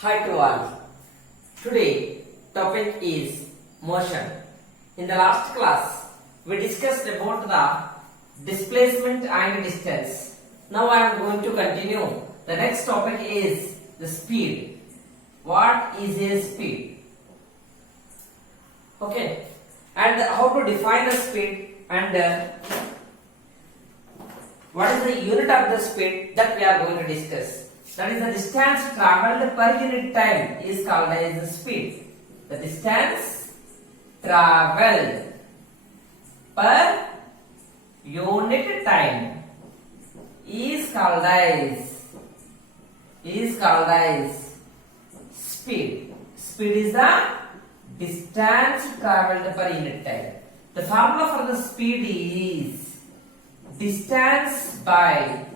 Hi to all. Today topic is motion. In the last class we discussed about the displacement and distance. Now I am going to continue. The next topic is the speed. What is a speed? Okay. And how to define the speed and what is the unit of the speed that we are going to discuss. That is the distance travelled per unit time is called as the speed. The distance travelled per unit time is called as speed. Speed is the distance travelled per unit time. The formula for the speed is distance by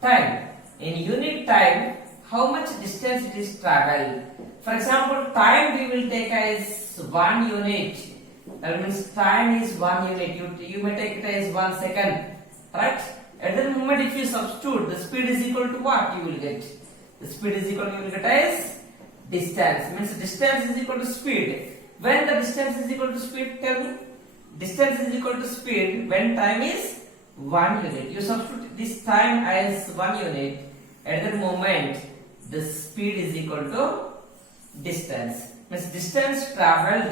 time. In unit time, how much distance it is travelled. For example, time we will take as 1 unit. That means time is 1 unit. You may take it as 1 second. Right? At the moment if you substitute, the speed is equal to what you will get? The speed is equal to, you will get as distance. Means distance is equal to speed. When the distance is equal to speed, tell me. Distance is equal to speed when time is 1 unit. You substitute this time as 1 unit. At that moment, the speed is equal to distance. Means distance travelled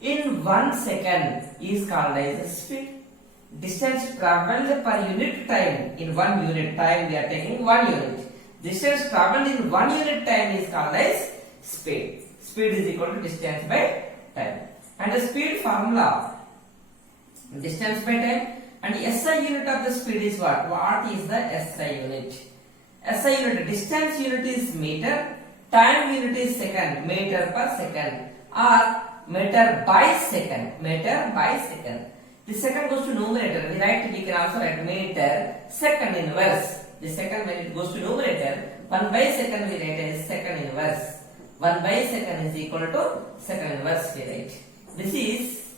in 1 second is called as speed. Distance travelled per unit time. In 1 unit time, we are taking 1 unit. Distance travelled in 1 unit time is called as speed. Speed is equal to distance by time. And the speed formula, distance by time, and SI unit of the speed is what? What is the SI unit? SI unit, distance unit is meter, time unit is second, meter per second, or meter by second, The second goes to numerator. We can also write meter second inverse. The second, when it goes to numerator, 1 by second we write as second inverse. 1 by second is equal to second inverse we write. This is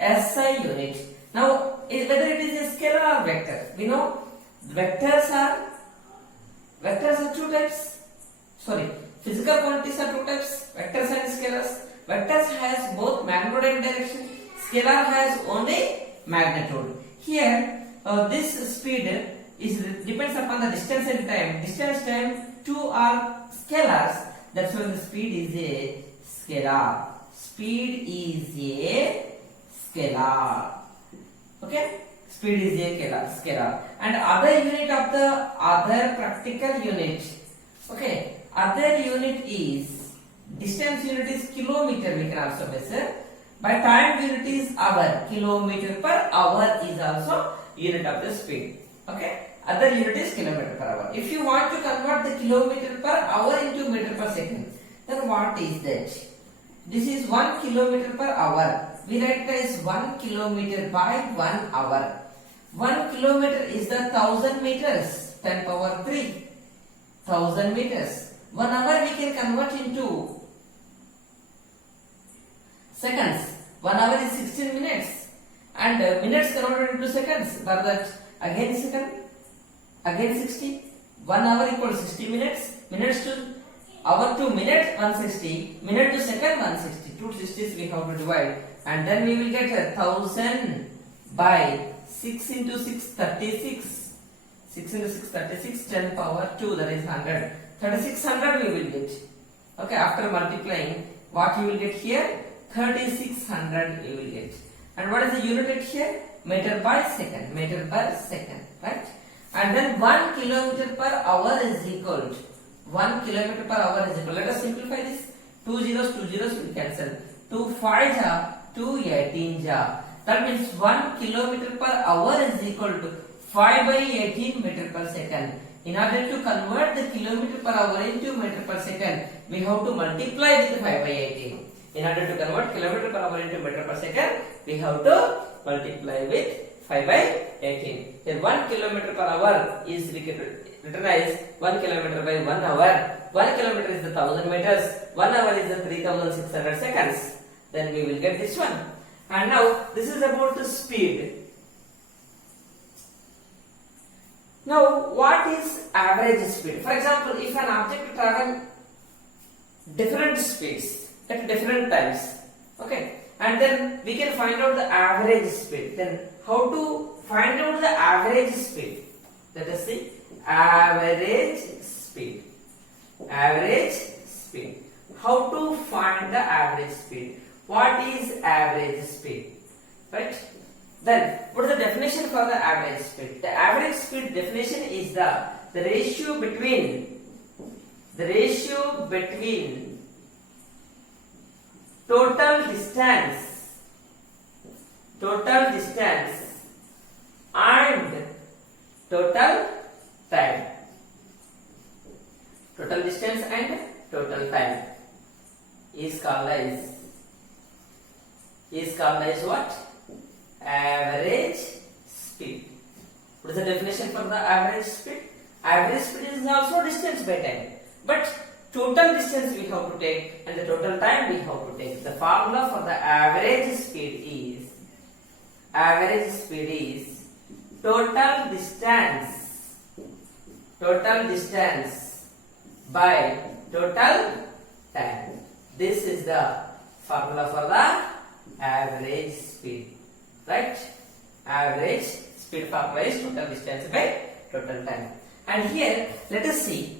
SI unit. Now, whether it is a scalar or vector, we know vectors are two types. Sorry, physical quantities are two types, vectors and scalars. Vectors has both magnitude and direction. Scalar has only magnitude. Here, this speed depends upon the distance and time. Distance, time, two are scalars. That's why the speed is a scalar. Speed is a scalar. Okay, speed is a scalar. And other unit of the other practical unit. Okay, other unit is distance unit is kilometer. We can also measure. By time unit is hour. Kilometer per hour is also unit of the speed. Okay, other unit is kilometer per hour. If you want to convert the kilometer per hour into meter per second, then what is that? This is 1 kilometer per hour. We write it as 1 kilometer by 1 hour. 1 kilometer is the 1000 meters, 10 power 3. 1000 meters. 1 hour we can convert into seconds. 1 hour is 16 minutes. And minutes converted into seconds. For that, again second, again 60. 1 hour equals 60 minutes. Minutes to hour to minute 160. Minute to second 160. 2 60s we have to divide. And then we will get 1000 by 6 into 6, 36. 6 into 6, 36, 10 power 2, that is 100. 3600 we will get. Okay, after multiplying, what you will get here? 3600 you will get. And what is the unit at here? Meter by second, meter per second, right? And then 1 kilometer per hour is equal to 1 kilometer per hour is equal. Let us simplify this. 2 zeros will cancel. 2 5 ja, 2 18 ja. That means 1 kilometer per hour is equal to 5 by 18 meter per second. In order to convert the kilometer per hour into meter per second, we have to multiply with 5 by 18. In order to convert kilometer per hour into meter per second, we have to multiply with 5 by 18. Then 1 kilometer per hour is written as 1 kilometer by 1 hour. 1 kilometer is the 1000 meters. 1 hour is the 3600 seconds. Then we will get this one. And now this is about the speed. Now, what is average speed? For example, if an object travel different speeds at different times, okay, and then we can find out the average speed. Then how to find out the average speed? Let us see. Average speed. Average speed. How to find the average speed? What is average speed? Right? Then, what is the definition for the average speed? The average speed definition is the ratio between total distance and total time. Total distance and total time is called as what? Average speed. What is the definition for the average speed? Average speed is also distance by time, but total distance we have to take and the total time we have to take. The formula for the average speed is total distance by total time. This is the formula for the average speed. Right? Average speed formula is total distance by total time. And here, let us see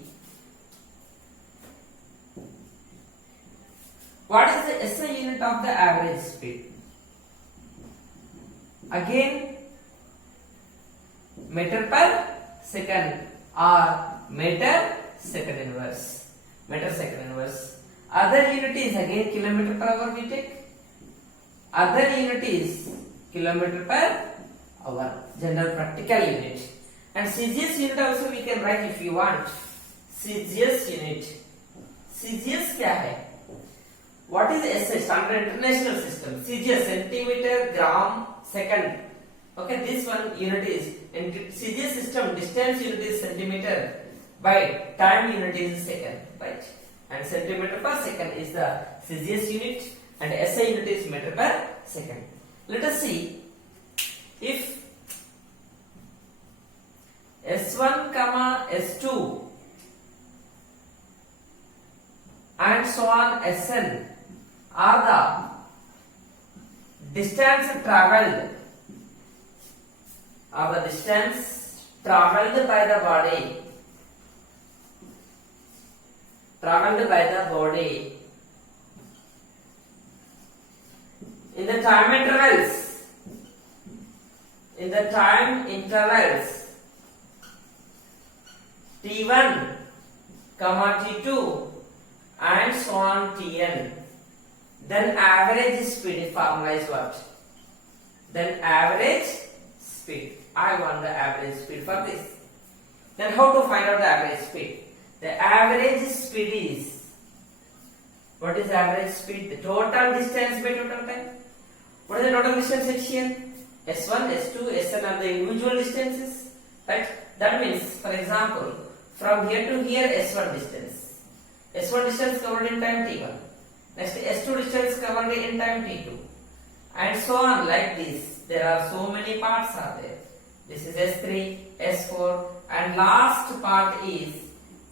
what is the SI unit of the average speed. Again, meter per second or meter second inverse. Meter second inverse. Other unit is again kilometer per hour we take. Other unit is kilometer per hour, general practical unit. And CGS unit also we can write if you want. CGS unit. CGS क्या है? What is SI? Standard International System. CGS centimeter, gram, second. Okay, this one unit is in CGS system. Distance unit is centimeter, by time unit is second, right? And centimeter per second is the CGS unit, and SI unit is meter per second. Let us see if S1, S2 and so on Sn are the distance traveled by the body in the time intervals T1, T2 and so on Tn, then average speed formula is what? Then average speed. I want the average speed for this. Then how to find out the average speed? The average speed is, what is average speed? The total distance by total time. What is the total distance here? S1, S2, Sn are the individual distances, right? That means, for example, from here to here S1 distance. S1 distance covered in time T1. Next S2 distance covered in time T2. And so on like this. There are so many parts are there. This is S3, S4 and last part is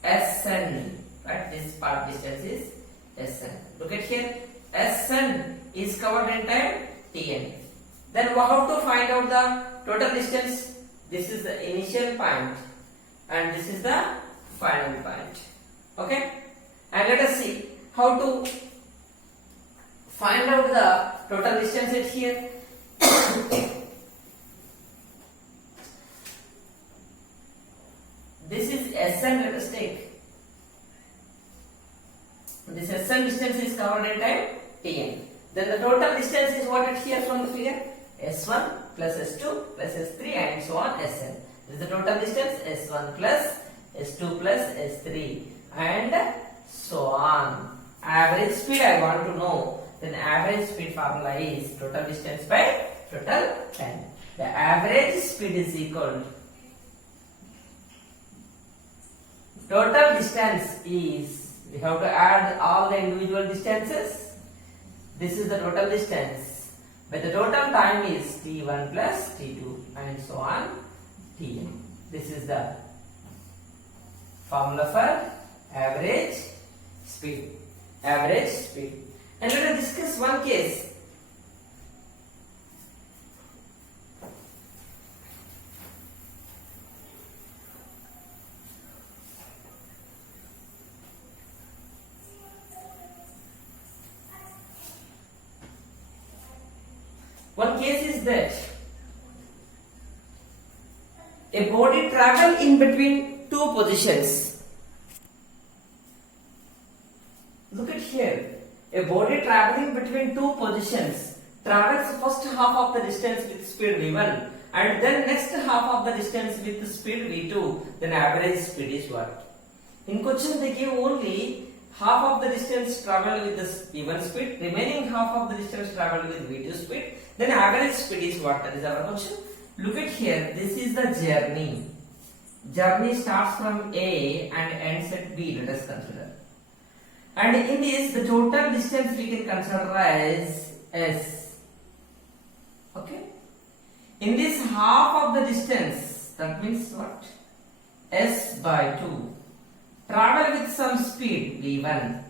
Sn. Right? This part distance is Sn. Look at here. Sn is covered in time Tn. Then how to find out the total distance? This is the initial point and this is the final point. Okay? And let us see how to find out the total distance at here. This is Sn, let us take. This Sn distance is covered in time Tn. Then the total distance is what at here from the figure? S1 plus S2 plus S3 and so on Sn. This is the total distance S1 plus S2 plus S3 and so on. Average speed I want to know. Then average speed formula is total distance by total time. The average speed is equal to total distance is, we have to add all the individual distances. This is the total distance. But the total time is T1 plus T2 and so on Tn. This is the formula for average speed. Average speed. And let us discuss one case. One case is that a body travel in between two positions. Look at here. A body traveling between two positions travels first half of the distance with speed v1 and then next half of the distance with speed v2. Then average speed is what? In question they give only half of the distance traveled with the v1 speed, remaining half of the distance traveled with v2 speed. Then average speed is what? That is our question. Look at here. This is the journey. Journey starts from A and ends at B. Let us consider. And in this, the total distance we can consider as S. Okay. In this half of the distance, that means what? S by 2. Travel with some speed v1.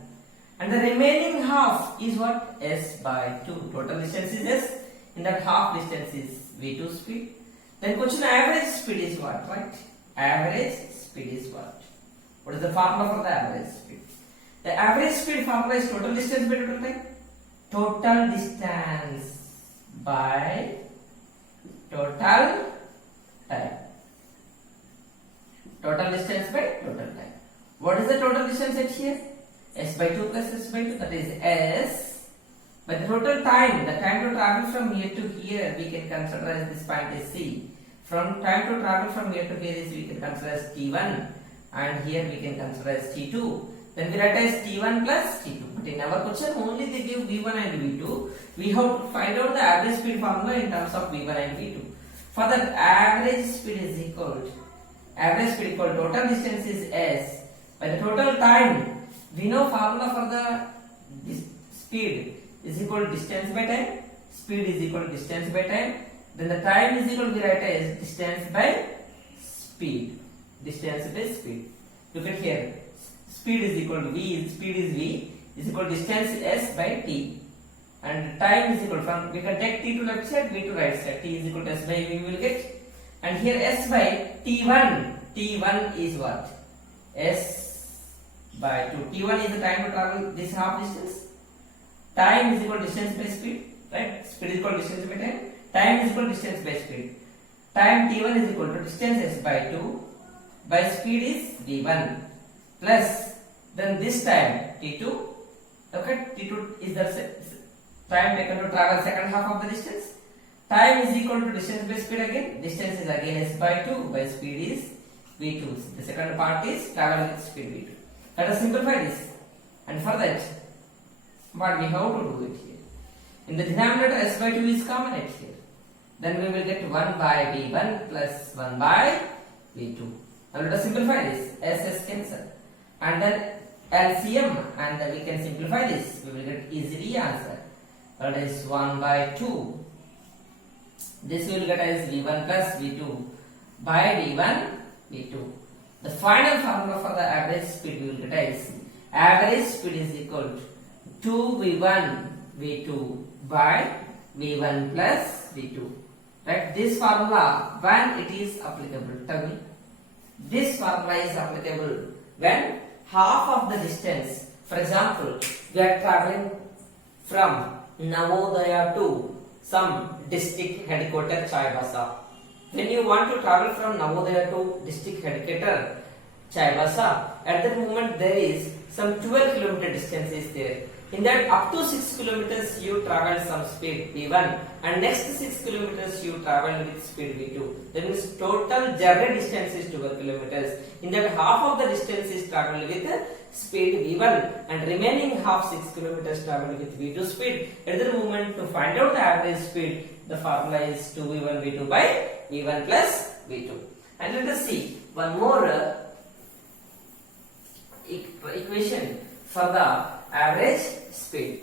And the remaining half is what? S by 2. Total distance is S. In that half distance is v2 speed. Then question average speed is what, right? Average speed is what? What is the formula for the average speed? The average speed formula is total distance by total time. Total distance by total time. Total distance by total time. What is the total distance at here? S by 2 plus S by 2, that is S. But the total time, the time to travel from here to here, we can consider as this point is C. From time to travel from here to here is we can consider as T1, and here we can consider as T2. Then we write as T1 plus T2. But in our question only they give V1 and V2. We have to find out the average speed formula in terms of V1 and V2. For that, average speed is equal total distance is S. By the total time, we know formula for the speed is equal to distance by time. Speed is equal to distance by time. Then the time is equal to, we write as distance by speed. Distance by speed. Look at here. Speed is equal to V. Speed is V. Is equal to distance S by T. And time is equal from, we can take T to left side, V to right side. T is equal to S by V we will get. And here S by T1. T1 is what? S by 2. T1 is the time to travel this half distance. Time is equal to distance by speed, right? Speed is equal to distance by time. Time is equal to distance by speed. Time T1 is equal to distance S by 2 by speed is V1 plus then this time T2. Okay, T2 is the time taken to travel second half of the distance. Time is equal to distance by speed again. Distance is again S by 2 by speed is V2. The second part is travel with speed V2. Let us simplify this. And for that, what we have to do it here. In the denominator S by 2 is common at here. Then we will get 1 by V1 plus 1 by V2. Now let us simplify this. S cancel. And then LCM, and then we can simplify this. We will get easily answer. That is 1 by 2. This we will get as V1 plus V2 by V1 V2. The final formula for the average speed we will get as average speed is equal to 2V1 V2 by V1 plus V2. Right? This formula, when it is applicable, tell me. This formula is applicable when half of the distance, for example, we are traveling from Navodaya to some district headquarter Chaibasa. When you want to travel from Navodaya to district headquarter Chaibasa, at that moment there is some 12 kilometer distance is there. In that up to 6 kilometers you travel some speed V1 and next 6 kilometers you travel with speed V2. That means total journey distance is 12 kilometers. In that half of the distance is traveled with speed V1 and remaining half 6 kilometers traveled with V2 speed. At the moment to find out the average speed, the formula is 2V1 V2 by V1 plus V2. And let us see one more equation for the average speed.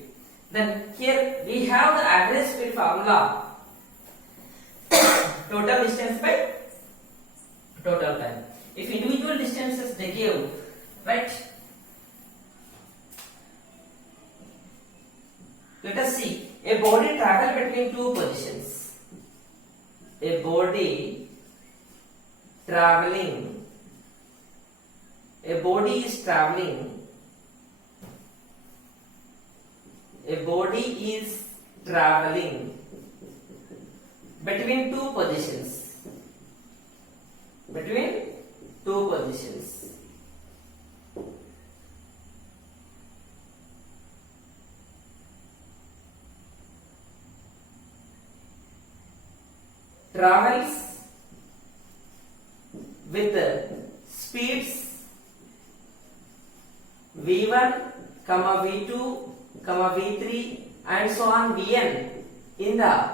Then here we have the average speed formula. Total distance by total time. If individual distances they give, right? Let us see. A body travel between two positions. A body traveling. A body is traveling. A body is traveling between two positions. Between two positions. Travels with speeds v1, v2, v3 and so on vn in the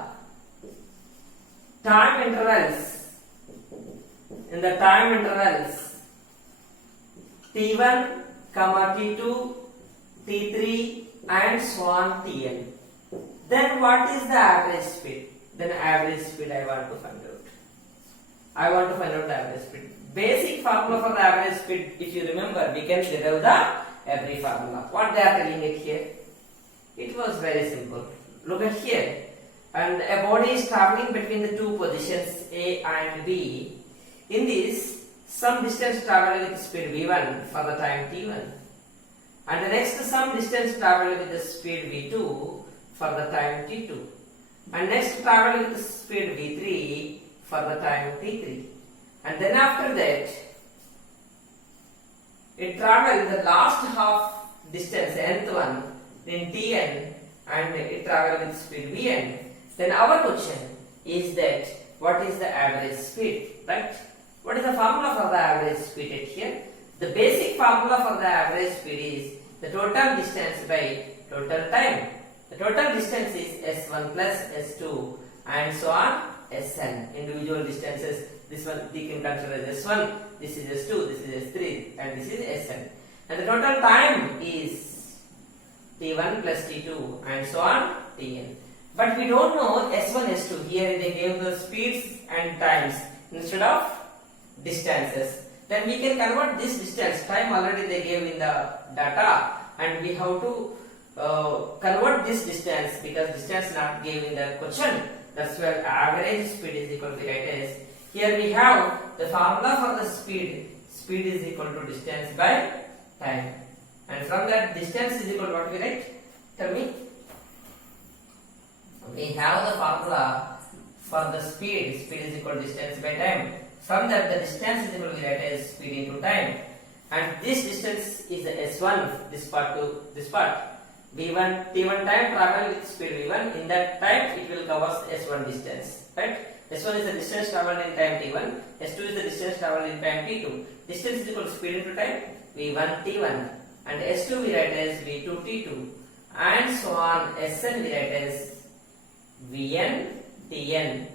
time intervals t1, t2, t3 and so on tn. Then what is the average speed? Then average speed I want to find out. I want to find out the average speed. Basic formula for the average speed, if you remember, we can derive the every formula. What they are telling it here? It was very simple. Look at here. And a body is traveling between the two positions A and B. In this, some distance traveled with speed v1 for the time t1. And the next some distance traveled with the speed v2 for the time t2. And next travel with the speed v3 for the time t3. And then after that, it travelled the last half distance, nth one, in tn, and it travelled with speed vn. Then our question is that what is the average speed, right? What is the formula for the average speed at here? The basic formula for the average speed is the total distance by total time. The total distance is s1 plus s2 and so on sn. Individual distances, this one we can consider as s1, this is s2, this is s3 and this is sn. And the total time is t1 plus t2 and so on tn. But we don't know s1, s2. Here they gave the speeds and times instead of distances. Then we can convert this distance. Time already they gave in the data and we have to convert this distance because distance not given in the question. That's where average speed is equal to write as. Here we have the formula for the speed. Speed is equal to distance by time. And from that distance is equal to what we write? Tell me. We have the formula for the speed. Speed is equal to distance by time. From that the distance is equal to write as speed into time. And this distance is the s1, this part to this part. v1 t1 time travel with speed v1. In that time it will cover s1 distance, right? s1 is the distance traveled in time t1, s2 is the distance traveled in time t2. Distance is equal to speed into time v1 t1 and s2 we write as v2 t2 and so on. sn we write as vn tn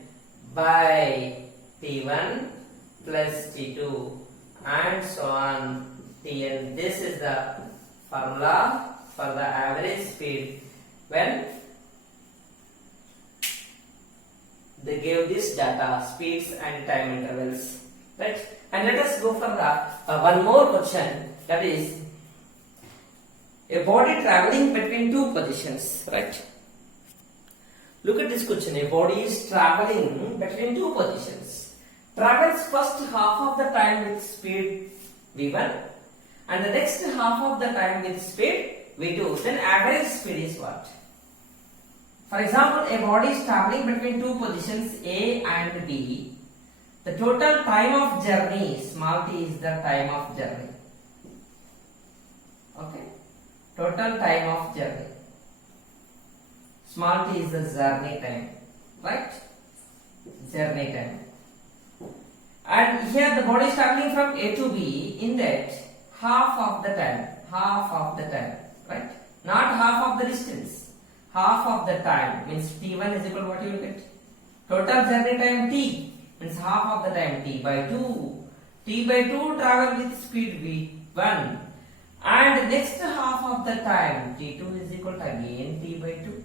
by t1 plus t2 and so on tn. This is the formula for the average speed when they gave this data, speeds and time intervals, right? And let us go for the one more question, that is a body traveling between two positions, right? Look at this question. A body is traveling between two positions. Travels first half of the time with speed v1 and the next half of the time with speed v2. Then average speed is what? For example, a body is traveling between two positions A and B. The total time of journey, small t is the time of journey. Okay. Total time of journey. Small t is the journey time, right? Journey time. And here the body is traveling from A to B. In that half of the time, right? Not half of the distance. Half of the time means t1 is equal to what you will get? Total journey time t means half of the time t by 2. T by 2 travel with speed v1 and next half of the time t2 is equal to again t by 2.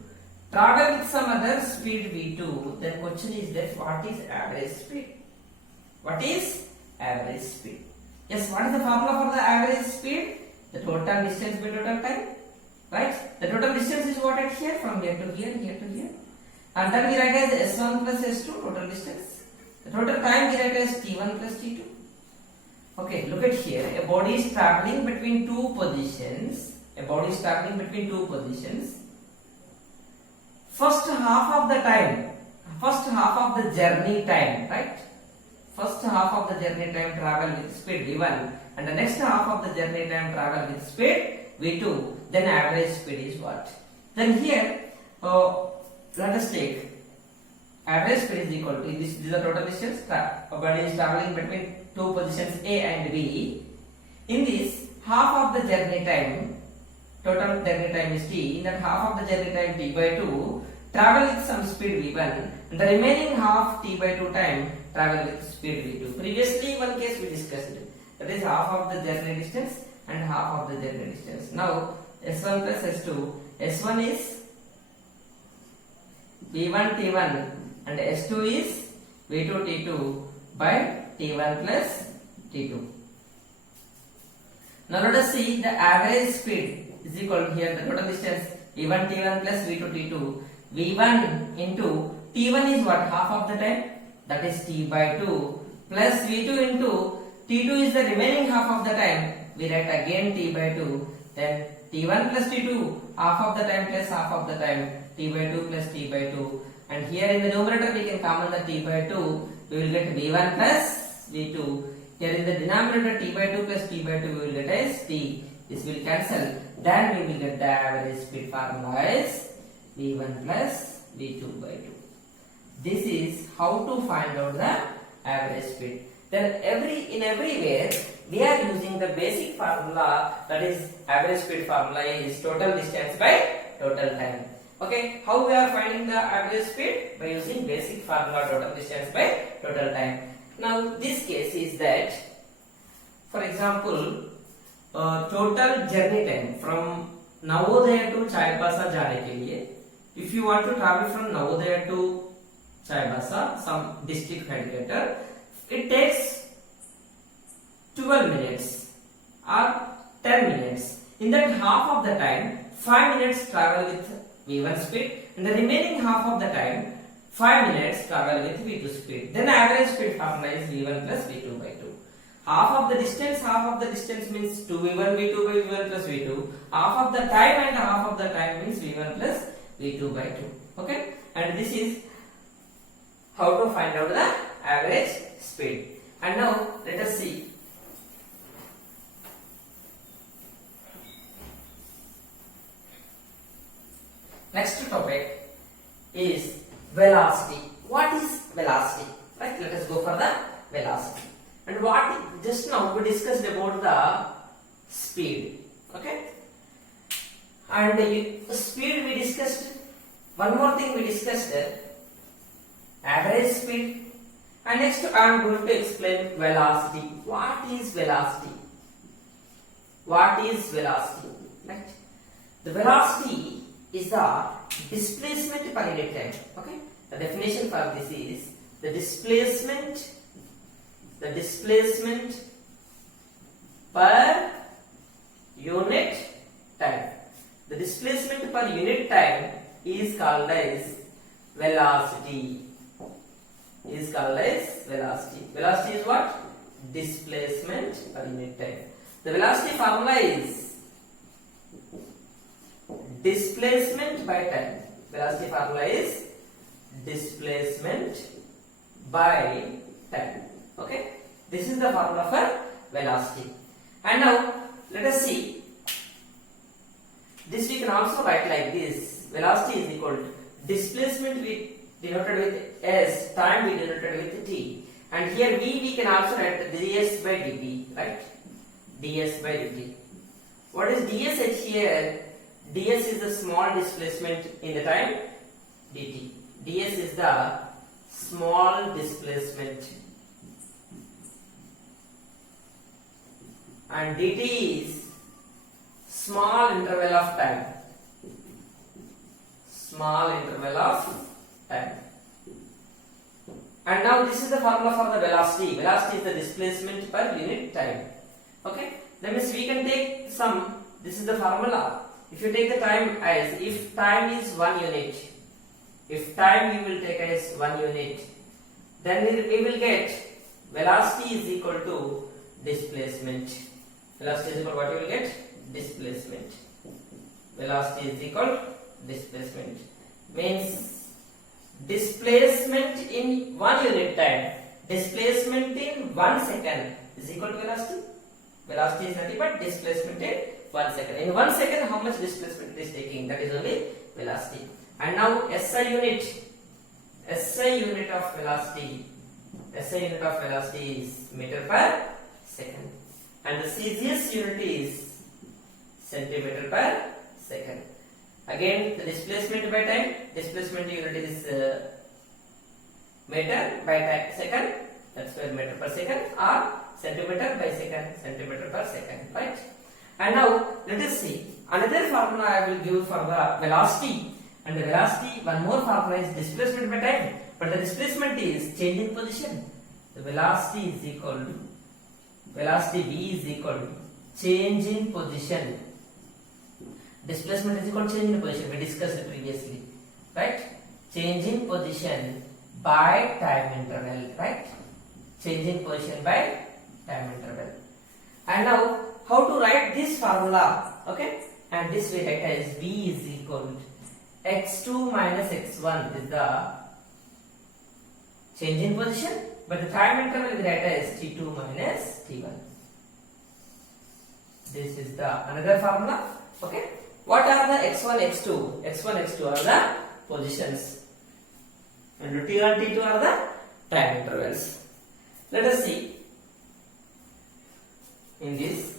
Travel with some other speed v2. Then question is that what is average speed? What is average speed. Yes, what is the formula for the average speed? The total distance by total time, right? The total distance is what at here, from here to here, here to here. And then we write as S1 plus S2, total distance. The total time we write as T1 plus T2. Okay, look at here. A body is traveling between two positions. A body is traveling between two positions. First half of the time, first half of the journey time, right? First half of the journey time travel with speed V1, and the next half of the journey time travel with speed V2. Then average speed is what? Then here, let us take average speed is equal to this. This is the total distance. A body is traveling between two positions A and B. In this, half of the journey time, total journey time is T. In that half of the journey time T by 2, travel with some speed V1, and the remaining half T by 2 time travel with speed V2. Previously, one case we discussed, that is half of the journey distance and half of the journey distance. Now S1 plus S2, S1 is V1 T1 and S2 is V2 T2 by T1 plus T2. Now let us see the average speed is equal to here the total distance V1 T1 plus V2 T2. V1 into T1 is what? Half of the time, that is T by 2, plus V2 into T2 is the remaining half of the time. We write again T by 2. Then T1 plus T2, half of the time plus half of the time, T by 2 plus T by 2. And here in the numerator we can common the T by 2. We will get V1 plus V2. Here in the denominator T by 2 plus T by 2 we will get as T. This will cancel. Then we will get the average speed formula as V1 plus V2 by 2. This is how to find out the average speed. Then in everywhere we are using the basic formula, that is average speed formula is total distance by total time. Okay, how we are finding the average speed? By using basic formula total distance by total time. Now this case is that, for example, total journey time from Navodaya to Chaibasa जाने के लिए, if you want to travel from Navodaya to Chaibasa, some district headquarter, it takes 12 minutes or 10 minutes. In that half of the time, 5 minutes travel with V1 speed, and the remaining half of the time, 5 minutes travel with V2 speed. Then average speed formula is V1 plus V2 by 2. Half of the distance means 2V1 V2 by V1 plus V2. Half of the time and half of the time means V1 plus V2 by 2. Okay, and this is how to find out the average speed. And now let us see. Next topic is velocity. What is velocity? Right, let us go for the velocity. And what just now we discussed about the speed. Okay, and the speed we discussed. One more thing we discussed, average speed. And next I am going to explain velocity. What is velocity? What is velocity? Right, the velocity is the displacement per unit time. Okay, the definition for this is the displacement per unit time. The displacement per unit time is called as velocity. Velocity is what? Displacement per unit time. The velocity formula is displacement by time. Velocity formula is displacement by time. Okay, this is the formula for velocity. And now let us see. This we can also write like this. Velocity is equal to displacement we denoted with S, time we denoted with T, and here we can also write ds by dt, right? ds by dt. What is ds at here? ds is the small displacement in the time, dt. ds is the small displacement, and dt is small interval of time. Small interval of time. And now this is the formula for the velocity. Velocity is the displacement per unit time. Okay. That means we can take some. This is the formula. If you take the time as, if time is 1 unit, if time we will take as 1 unit, then we will get velocity is equal to displacement. Velocity is equal to what you will get? Displacement. Velocity is equal to displacement. Means displacement in 1 unit time, displacement in 1 second is equal to velocity. Velocity is nothing but displacement in 1 second. In 1 second, how much displacement it is taking? That is only velocity. And now SI unit of velocity. SI unit of velocity is meter per second. And the CGS unit is centimeter per second. Again, the displacement by time, displacement unit is meter by second, that's where meter per second, or centimeter by second, centimeter per second, right? And now let us see another formula I will give for the velocity. And the velocity, one more formula is displacement by time, but the displacement is change in position. The velocity is equal to, velocity V is equal to change in position. Displacement is equal to change in position. We discussed it previously, right? Change in position by time interval, right? Change in position by time interval. And now, how to write this formula? Okay, and this we write as V is equal to x2 minus x1 is the change in position, but the time interval we write as t2 minus t1. This is the another formula. Okay. What are the x1, x2? x1, x2 are the positions, and t1, t2 are the time intervals. Let us see in this.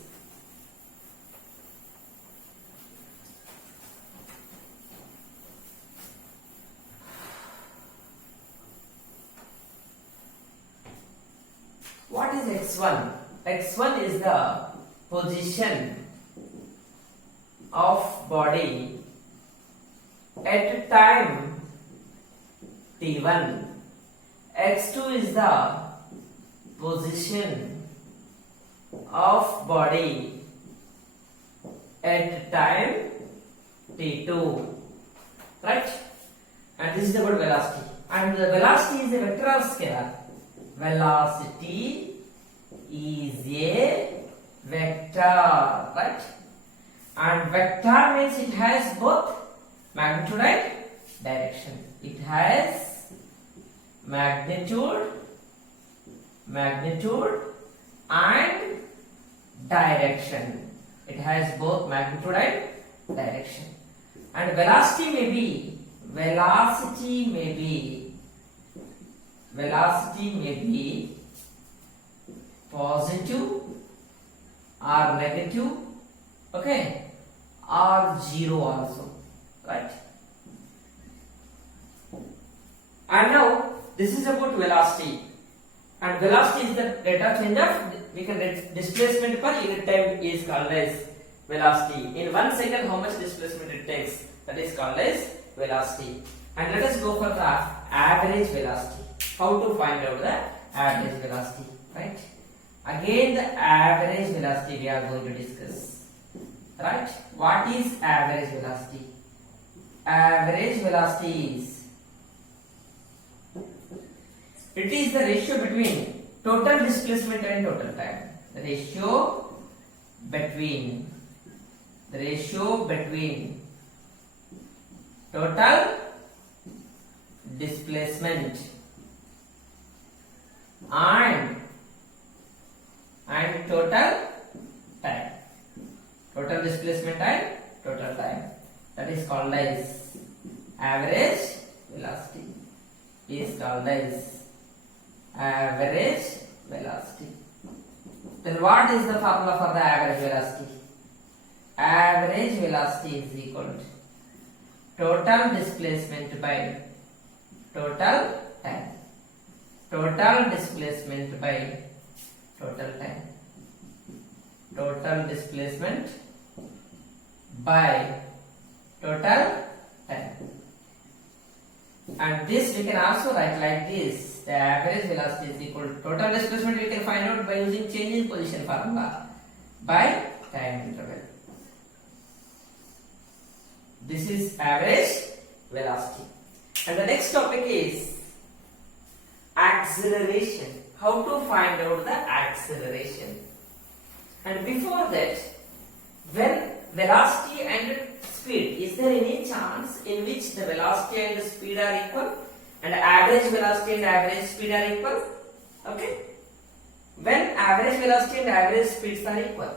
What is x1? x1 is the position of body at time t1. x2 is the position of body at time t2, right? And this is about velocity, and the velocity is a vector or scalar. Velocity is a vector, right? And vector means it has both magnitude and direction. It has magnitude and direction. It has both magnitude and direction. And velocity may be positive or negative, okay, or zero also, right? And now this is about velocity, and velocity is the rate of change of, we can write displacement per unit time is called as velocity. In 1 second how much displacement it takes, that is called as velocity. And let us go for the average velocity. How to find out the average velocity, right? Again the average velocity we are going to discuss, right? What is average velocity? Average velocity is, it is the ratio between total displacement and total time. The ratio between total displacement and total time. Total displacement and total time. That is called as average velocity. Is called as average velocity. Then what is the formula for the average velocity? Average velocity is equal to total displacement by total time. Total displacement by total time. Total displacement by total time. And this we can also write like this, the average velocity is equal to total displacement. We can find out by using change in position formula by time interval. This is average velocity. And the next topic is acceleration. How to find out the acceleration. And before that, when velocity and speed, is there any chance in which the velocity and the speed are equal? And average velocity and average speed are equal? Okay. When average velocity and average speeds are equal.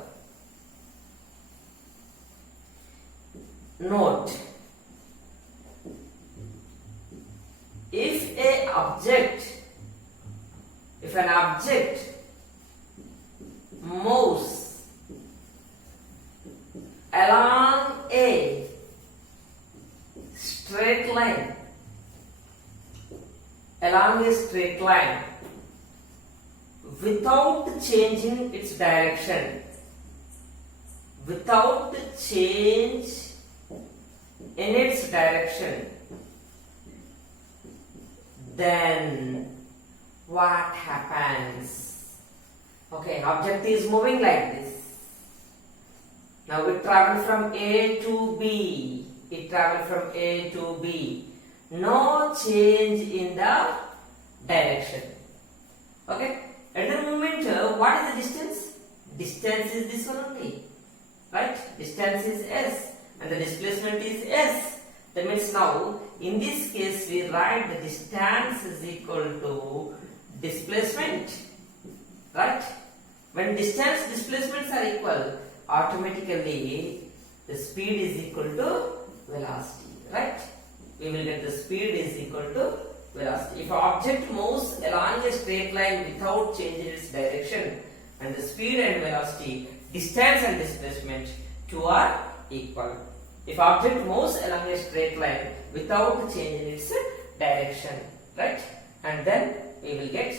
Note, if an object moves along a straight line, without changing its direction, without change in its direction, then what happens? Okay, object is moving like this. Now we travel from A to B. It traveled from A to B. No change in the direction. Okay, at the moment, what is the distance? Distance is this one only, right? Distance is S and the displacement is S. That means now in this case we write the distance is equal to displacement, right? When distance displacements are equal, automatically the speed is equal to velocity, right? We will get the speed is equal to velocity. If an object moves along a straight line without changing its direction, and the speed and velocity, distance and displacement, two are equal. If object moves along a straight line without changing its direction, right? And then we will get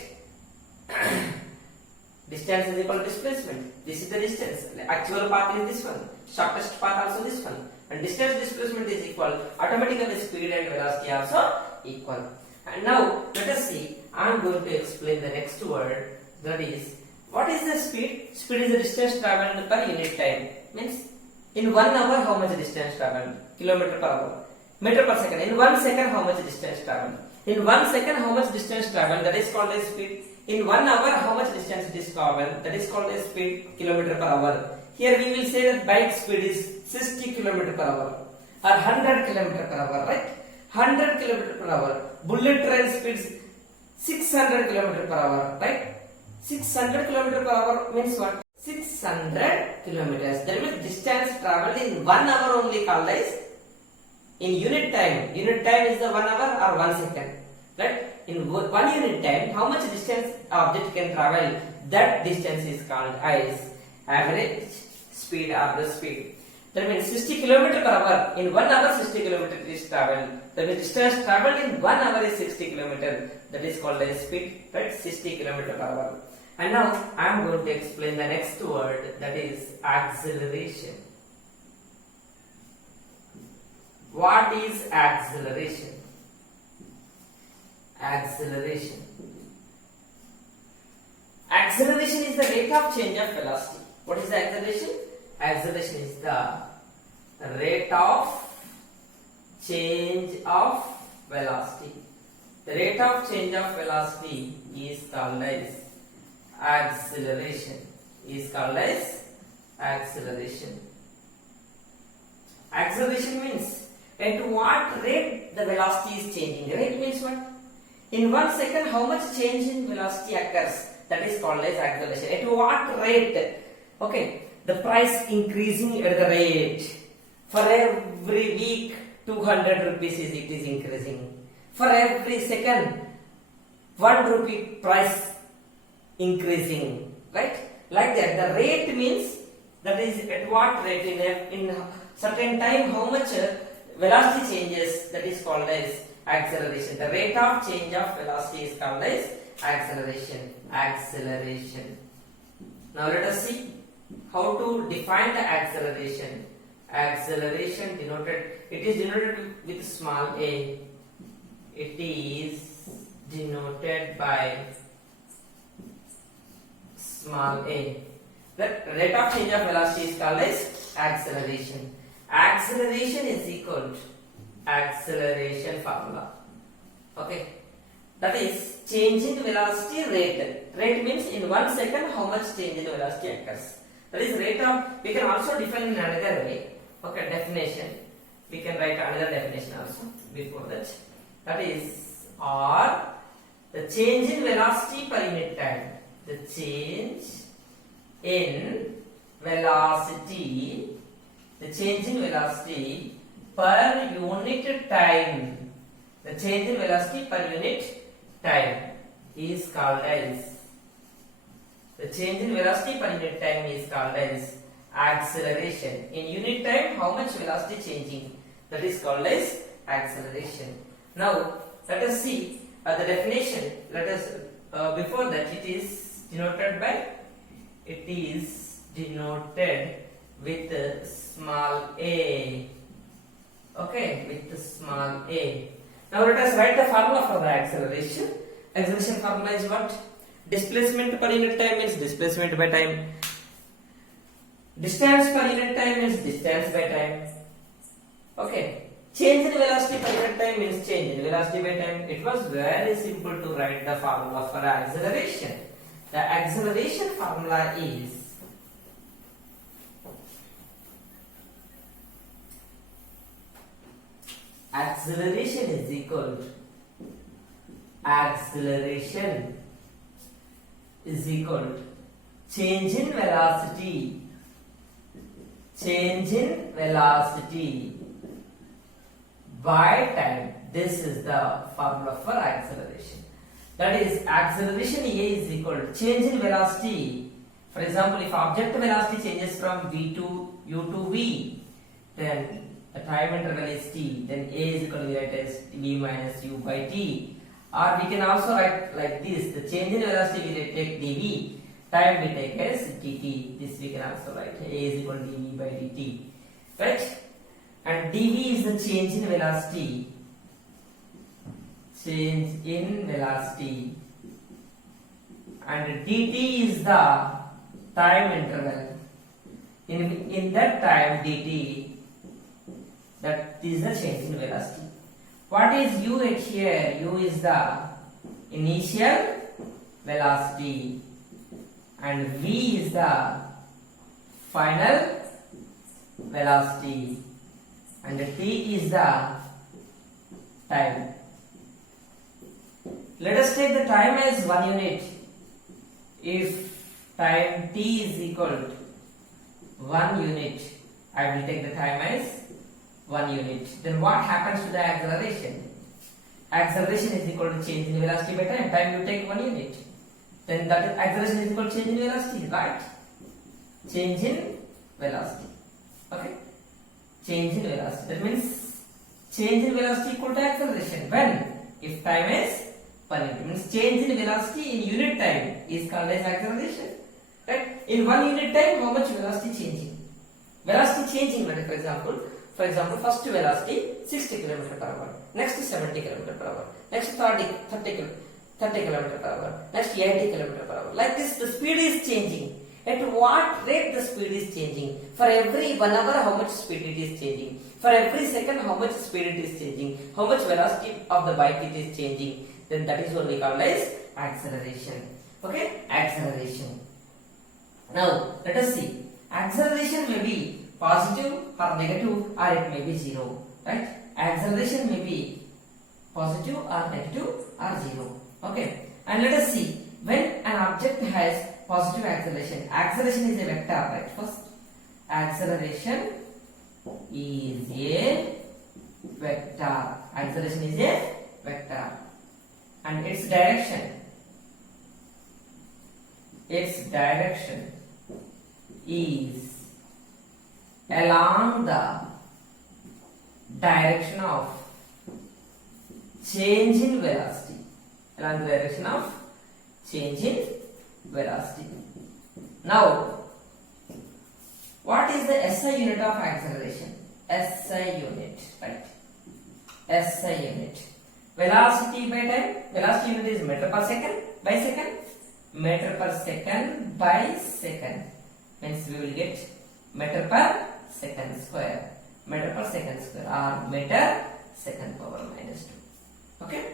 distance is equal to displacement. This is the distance. The actual path is this one. Shortest path also this one. And distance displacement is equal. Automatically speed and velocity also equal. And now let us see. I am going to explain the next word. That is, what is the speed? Speed is the distance traveled per unit time. Means in 1 hour how much distance traveled? Kilometer per hour. Meter per second. In 1 second how much distance traveled? In 1 second how much distance traveled? That is called as speed. In 1 hour how much distance it is traveled? That is called as speed, kilometer per hour. Here we will say that bike speed is 60 km per hour or 100 km per hour, right? 100 km per hour. Bullet train speeds 600 km per hour, right? 600 km per hour means what? 600 kilometers. That means distance traveled in 1 hour only called as in unit time. Unit time is the 1 hour or 1 second, right? In 1 unit time, how much distance object can travel? That distance is called as average speed or the speed. That means 60 km per hour. In 1 hour 60 km is traveled. That means distance traveled in 1 hour is 60 km. That is called as speed, right? 60 km per hour. And now I am going to explain the next word, that is acceleration. What is acceleration? Acceleration. Acceleration is the rate of change of velocity. What is the acceleration? Acceleration is the rate of change of velocity. The rate of change of velocity is called as acceleration. Acceleration. Acceleration means at what rate the velocity is changing. Rate means what? In 1 second how much change in velocity occurs. That is called as acceleration. At what rate? Okay, the price increasing at the rate. For every week 200 rupees it is increasing. For every second 1 rupee price increasing, right? Like that. The rate means that is at what rate in a certain time how much velocity changes. That is called as acceleration. The rate of change of velocity is called as acceleration. Acceleration. Now let us see how to define the acceleration. Acceleration denoted. It is denoted with small a. It is denoted by small a. The rate of change of velocity is called as acceleration. Acceleration is equal to acceleration formula. Okay, that is change in velocity rate. Rate means in 1 second how much change in velocity occurs. That is rate of. We can also define in another way. Okay, definition. We can write another definition also before that. That is or the change in velocity per unit time. The change in velocity. The change in velocity per unit time. The change in velocity per unit time is called as. The change in velocity per unit time is called as acceleration. In unit time, how much velocity changing? That is called as acceleration. Now, let us see the definition. Let us before that it is denoted by. It is denoted with small a. Okay, with small a. Now let us write the formula for the acceleration. Acceleration formula is what? Displacement per unit time means displacement by time. Distance per unit time means distance by time. Okay. Change in velocity per unit time means change in velocity by time. It was very simple to write the formula for acceleration. The acceleration formula is acceleration is equal to change in velocity by time. This is the formula for acceleration. That is acceleration A is equal to change in velocity. For example, if object velocity changes from v to u to v, then the time interval is t, then A is equal to v minus u by t. Or we can also write like this, the change in velocity we take dv, time we take as dt. This we can also write, A is equal to dv by dt. Right? And dv is the change in velocity. And dt is the time interval. In that time dt, that is the change in velocity. What is u at here? U is the initial velocity and v is the final velocity and t is the time. Let us take the time as 1 unit. If time t is equal to 1 unit, I will take the time as 1 unit. Then what happens to the acceleration? Acceleration is equal to change in velocity by time. Time you take 1 unit. Then that is acceleration is equal to change in velocity, right? Change in velocity. Okay? Change in velocity. That means change in velocity equal to acceleration. When? If time is 1 unit. Means change in velocity in unit time is called as acceleration. Right? In 1 unit time, how much velocity changing? Velocity changing, for example, first velocity 60 km per hour, next 70 km per hour, next 30 km per hour, next 80 km per hour. Like this, the speed is changing. At what rate the speed is changing? For every 1 hour, how much speed it is changing? For every second, how much speed it is changing? How much velocity of the bike it is changing? Then that is what we call as acceleration. Okay, acceleration. Now let us see. Acceleration may be positive or negative, or it may be 0. Right? Acceleration may be positive or negative or 0. Okay. And let us see, when an object has positive acceleration, acceleration is a vector, right? First, acceleration is a vector. Acceleration is a vector. And its direction is along the direction of change in velocity. Along the direction of change in velocity. Now, what is the SI unit of acceleration? SI unit, right? SI unit. velocity by time. Velocity unit is meter per second by second. Meter per second by second. Means we will get meter per second square. Meter per second square or meter second power minus 2. Okay.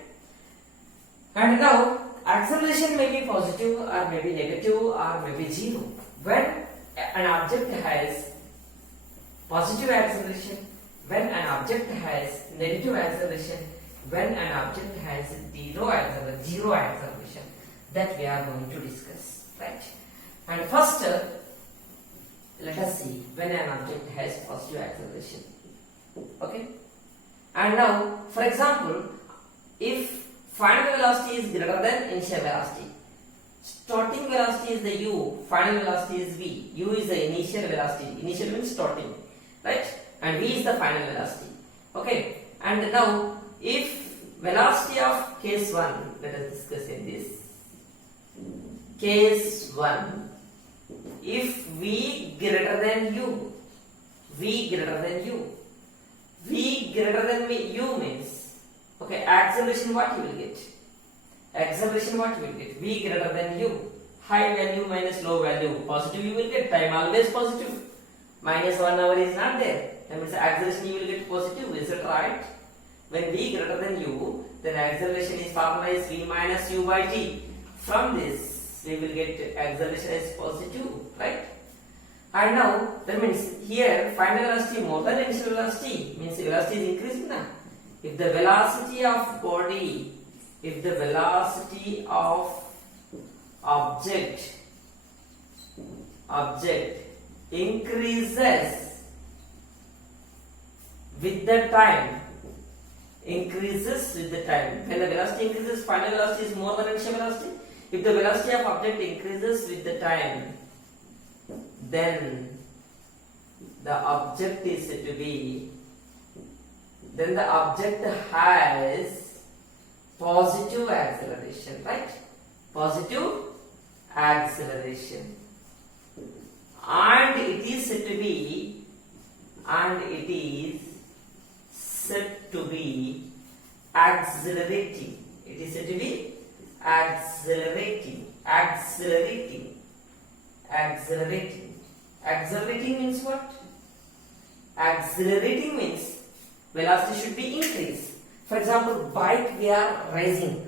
And now acceleration may be positive or may be negative or may be 0. When an object has positive acceleration, when an object has negative acceleration, when an object has zero acceleration, that we are going to discuss, right? And first, let us see when an object has positive acceleration. Okay. And now, for example, if final velocity is greater than initial velocity, starting velocity is the u, final velocity is v. U is the initial velocity. Initial means starting, right? And v is the final velocity. Okay. And now, if velocity of case 1, let us discuss in this. Case 1, if v greater than u, v greater than u, v greater than u means, okay, acceleration what you will get? Acceleration what you will get? V greater than u, high value minus low value, positive you will get, time always positive, minus 1 hour is not there, that means acceleration you will get positive, is it right? When v greater than u, then acceleration is formula is v minus u by t. From this, we will get acceleration as positive, right? And now, that means here final velocity more than initial velocity, means the velocity is increasing now. If the velocity of body, if the velocity of object increases with the time, when the velocity increases, final velocity is more than initial velocity. If the velocity of object increases with the time, then the object is said to be, then the object has positive acceleration, right? Positive acceleration. And it is said to be, accelerating. It is said to be accelerating. Accelerating means what? Accelerating means velocity should be increased. For example, bike we are raising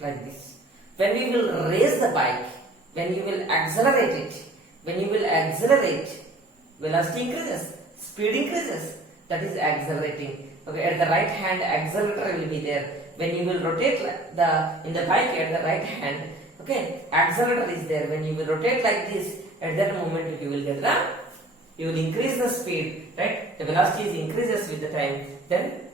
like this. When we will raise the bike, when you will accelerate it, velocity increases, speed increases. That is accelerating. Okay, at the right hand accelerator will be there. When you will rotate in the bike at the right hand, okay, accelerator is there. When you will rotate like this, at that moment you will increase the speed, right? The velocity is increases with the time. Then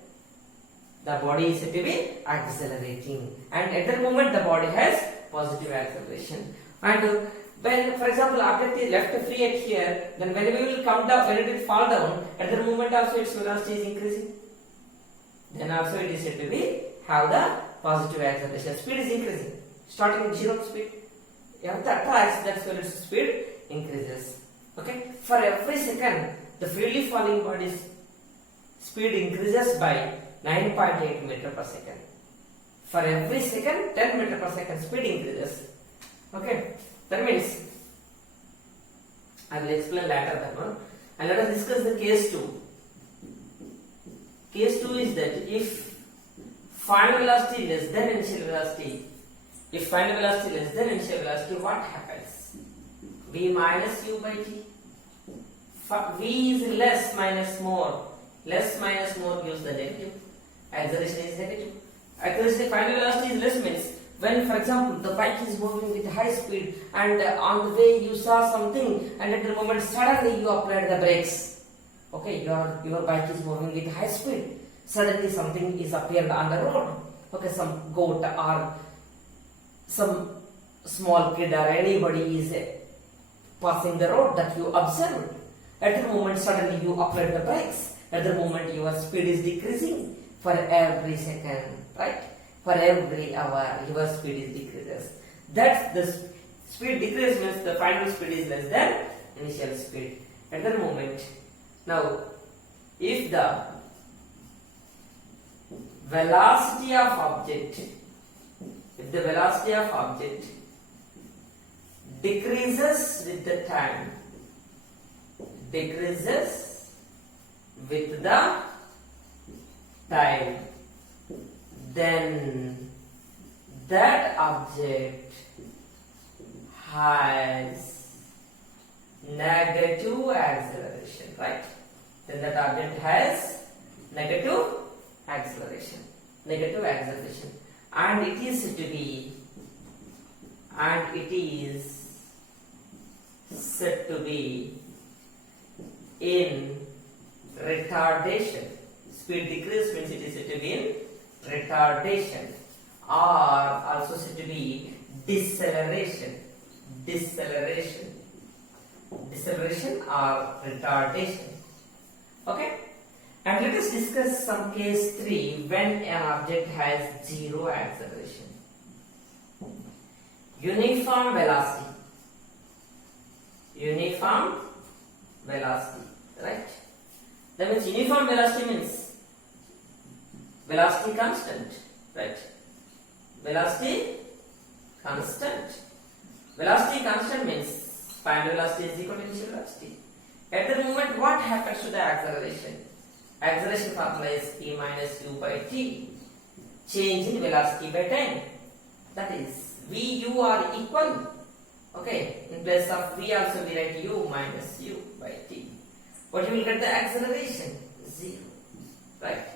the body is said to be accelerating, and at that moment the body has positive acceleration. And when, for example, object is left free at here, then when we will come down, when it will fall down, at that moment also its velocity is increasing. Then also it is said to be have the positive acceleration. Speed is increasing, starting with 0 speed. After that's when its speed increases. Okay, for every second, the freely falling body's speed increases by 9.8 meter per second. For every second, 10 meter per second speed increases. Okay, that means I will explain later that one. And let us discuss the case 2. Case 2 is that if final velocity less than initial velocity, what happens? V minus u by t. V is less minus more. Less minus more gives the negative. Acceleration is negative. Acceleration final velocity is less means when, for example, the bike is moving with high speed and on the way you saw something and at the moment suddenly you applied the brakes. Okay, your bike is moving with high speed. Suddenly something is appeared on the road. Okay, some goat or some small kid or anybody is passing the road that you observed. At the moment suddenly you applied the brakes. At the moment your speed is decreasing for every second, right? For every hour your speed is decreases. That's the speed decrease means the final speed is less than initial speed. At that moment, now if the velocity of object, if the velocity of object decreases with the time, decreases with the time, then that object has negative acceleration, right? Then that object has negative acceleration, and it is said to be, in retardation. Speed decrease means it is said to be in retardation, or also said to be deceleration or retardation. Okay, and let us discuss some case 3 when an object has zero acceleration. Uniform velocity, right? That means uniform velocity means velocity constant, right? Velocity constant means final velocity is equal to initial velocity. At the moment, what happens to the acceleration? Acceleration formula is p minus u by t. Change in velocity by time. That is, v, u are equal. Okay, in place of v also we write u minus u by t. What you will get the acceleration? 0. Right?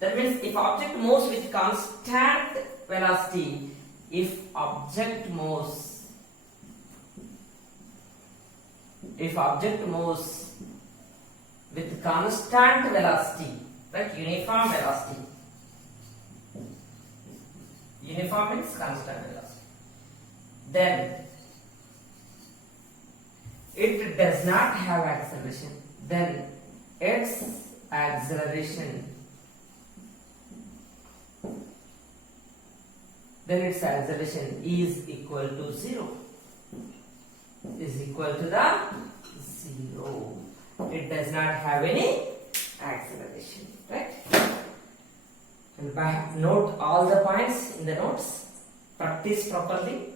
That means if object moves with constant velocity, if object moves with constant velocity, right? Uniform means constant velocity, then it does not have acceleration, then its acceleration is equal to 0. It does not have any acceleration, right? And note all the points in the notes, practice properly,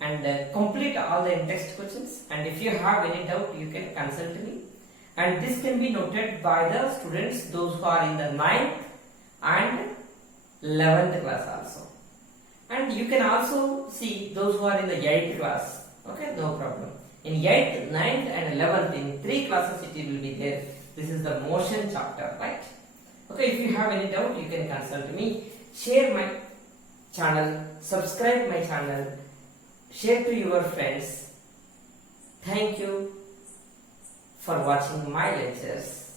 and complete all the in-text questions. And if you have any doubt, you can consult me. And this can be noted by the students, those who are in the 9th and 11th class also. And you can also see those who are in the 8th class. Okay, no problem. In 8th, 9th and 11th, in 3 classes it will be there. This is the motion chapter, right? Okay, if you have any doubt, you can consult me. Share my channel, subscribe my channel, share to your friends. Thank you for watching my lectures.